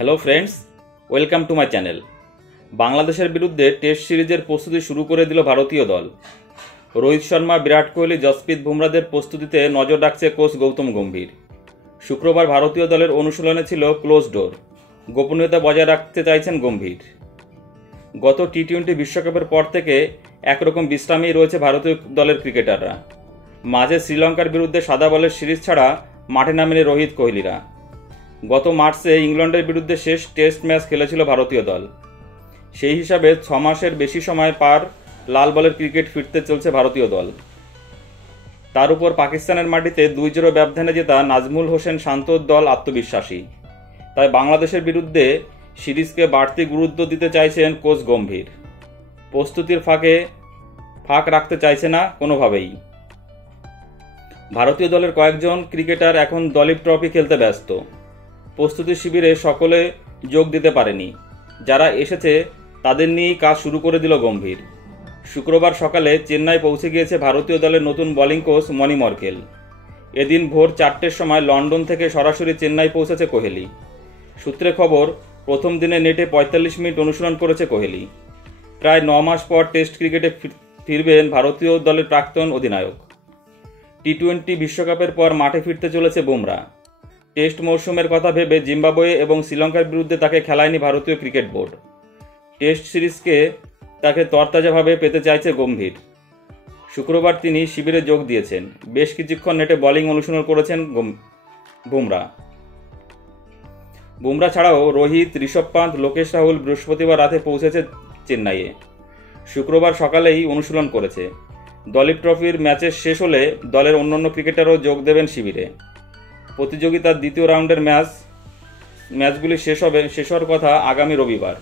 Hello friends, welcome to my channel. বাংলাদেশের বিরুদ্ধে test সিরিজের প্রস্তুতি শুরু করে দিল ভারতীয় দল। রোহিত শর্মা, বিরাট কোহলি, জসপ্রীত বুমরাদের প্রস্তুতিতে নজর রাখছে কোচ গৌতম গম্ভীর। শুক্রবার ভারতীয় দলের অনুশীলনে ছিল ক্লোজ ডোর, গোপনীয়তা বজায় রাখতে চাইছেন গম্ভীর। গত টি-20 বিশ্বকাপের পর থেকে একরকম বিশ্রামেই রয়েছে ভারতীয় দলের ক্রিকেটাররা। মাঝে শ্রীলঙ্কার বিরুদ্ধে সাদা বলের সিরিজ ছাড়া মাঠে নামেনি রোহিত কোহলিরা। গত মার্চে ইংল্যান্ডের বিরুদ্ধে শেষ টেস্ট ম্যাচ খেলেছিল ভারতীয় দল। সেই হিসাবে 6 মাসের বেশি সময় পার লাল বলের ক্রিকেট ফিরতে চলছে ভারতীয় দল। তার উপর পাকিস্তানের মাটিতে 2-0 ব্যবধানে জেতা নাজমুল হোসেন শান্তর দল আত্মবিশ্বাসী। তাই বাংলাদেশের বিরুদ্ধে সিরিজকে বাড়তি গুরুত্ব দিতে চাইছেন কোচ গম্ভীর। প্রস্তুতির ফাঁক রাখতে চাইছে না কোনোভাবেই। ভারতীয় দলের কয়েকজন ক্রিকেটার এখন দলীপ ট্রফি খেলতে ব্যস্ত। প্রস্তুতি শিবিরে সকলে যোগ দিতে পারেনি। যারা এসেছে তাদের নিয়েই কাজ শুরু করে দিল গম্ভীর। শুক্রবার সকালে চেন্নাই পৌঁছে গিয়েছে ভারতীয় দলের নতুন বোলিং কোচ মণি মর্কেল। এদিন ভোর 4টের সময় লন্ডন থেকে সরাসরি চেন্নাই পৌঁছেছে কোহলি। সূত্রে খবর, প্রথম দিনে নেটে 45 মিনিট অনুশীলন করেছে কোহলি। প্রায় 9 মাস পর টেস্ট ক্রিকেটে ফিরবেন ভারতীয় দলের প্রাক্তন অধিনায়ক। টি-20 বিশ্বকাপের পর মাঠে ফিরতে চলেছে বুমরা। টেস্ট মৌসুমের কথা ভেবে জিম্বাবুয়ে এবং শ্রীলঙ্কার বিরুদ্ধে তাকে খেলায়নি ভারতীয় ক্রিকেট বোর্ড। টেস্ট সিরিজকে তাকে তরতাজাভাবে পেতে চাইছে গম্ভীর। শুক্রবার তিনি শিবিরে যোগ দিয়েছেন। বেশ কিছুক্ষণ নেটে বোলিং অনুশীলন করেছেন বুমরা ছাড়াও রোহিত, ঋষভ পান্ত, লোকেশ রাহুল বৃহস্পতিবার রাতে পৌঁছেছে চেন্নাইয়ে। শুক্রবার সকালেই অনুশীলন করেছে। দলীপ ট্রফির ম্যাচের শেষ হলে দলের অন্যান্য ক্রিকেটারও যোগ দেবেন শিবিরে। প্রতিযোগিতার দ্বিতীয় রাউন্ডের ম্যাচগুলি শেষ হওয়ার কথা আগামী রবিবার।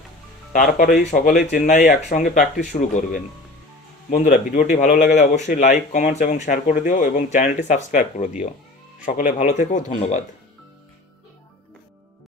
তারপরেই সকলেই চেন্নাইয়ে একসঙ্গে প্র্যাকটিস শুরু করবেন। বন্ধুরা, ভিডিওটি ভালো লাগলে অবশ্যই লাইক, কমেন্টস এবং শেয়ার করে দিও এবং চ্যানেলটি সাবস্ক্রাইব করে দিও। সকলে ভালো থেকো, ধন্যবাদ।